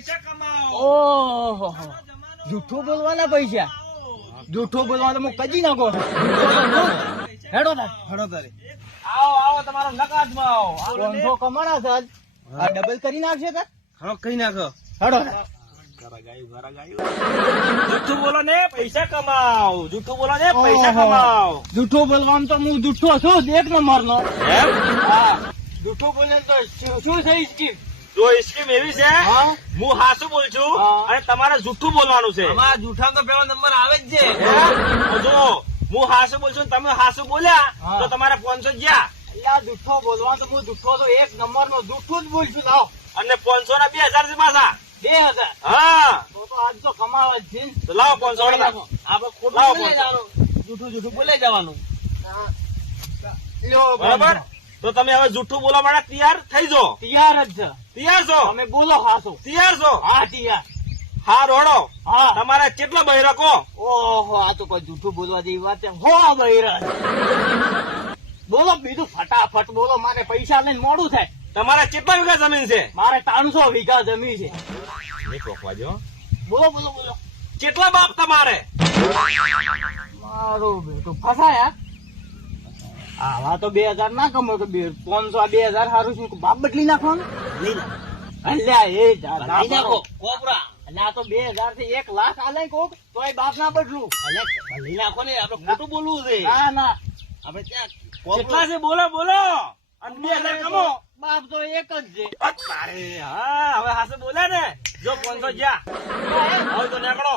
પૈસા કમાઓ. ઓહો જૂઠું બોલવાના પૈસા જૂઠું બોલવાનું હું કદી નાખો હેડો તારે આવો આવો તમારો નકાદમાં આવો. આવો ને. 500 કમાણા છે આ ડબલ કરી નાખશે તાર હા કઈ નાખો. હેડો જૂઠું બોલો ને પૈસા કમાઓ. જૂઠું બોલો ને પૈસા કમાઓ. જૂઠું બોલવાનું તો હું જૂઠો છું જ એક નંબર નો એમ? હા જૂઠું બોલે તો શું થઈ સ્કીમ જો સ્કીમ એવી છે હા હું હાસુ બોલ છું હા. અને તમારે જૂઠું બોલવાનું છે. અમારા જૂઠા તો પેલો નંબર આવે જ છે. જો હું હાસુ બોલ છું ને તમે હાસુ બોલ્યા હા. તો તમારે 500 ગયા અલ્યા જૂઠો બોલવાનું તો હું જૂઠો તો એક નંબર નો જૂઠું જ બોલ છું લાવ અને 500 ના 2000 છે પાછા. 2000 હા તો આજ તો કમાવા જ છે ને. તો લાવો 500 આપણે ખોટું લાવો બોલે જવાનું. જૂઠું બોલે જવાનું. લ્યો બરાબર તો તમે હવે જૂઠું બોલવા માટે તૈયાર થઈ જાઓ. તૈયાર જ છે તૈયાર છો? તમે બોલો હાસો તૈયાર છો? હા તૈયાર હા રોડો હા તમારે કેટલા બહેરા કહો. ઓહો આ તો કોઈ જૂઠું બોલવા જેવી વાત છે હો બૈરા બોલો બીજું ફટાફટ બોલો મારે પૈસા લઈને મોડું થાય તમારે કેટલા વીઘા જમીન છે? મારે 300 વીઘા જમીન છે બોલો બોલો બોલો કેટલા બાપ તમારે? મારું બેટું ફસાયા આવા તો 2000 ના કમો તો 500 2000 સારું છે બાપ બદલી નાખવાનું અલ્યા એ લઈ નાખો કોપરા. અલ્યા આ તો 2000 થી 1 લાખ આલે કોક તોય બાપ ના બદલું લઈ નાખો ને આપણે ખોટું બોલવું છે. ના ના આપણે ત્યાં કેટલા છે બોલો બોલો અને 2000 કમો. બાપ તો એક જ છે અરે હા હવે હાસે બોલ્યા ને જો 500 ગયા હવે તો નીકળો.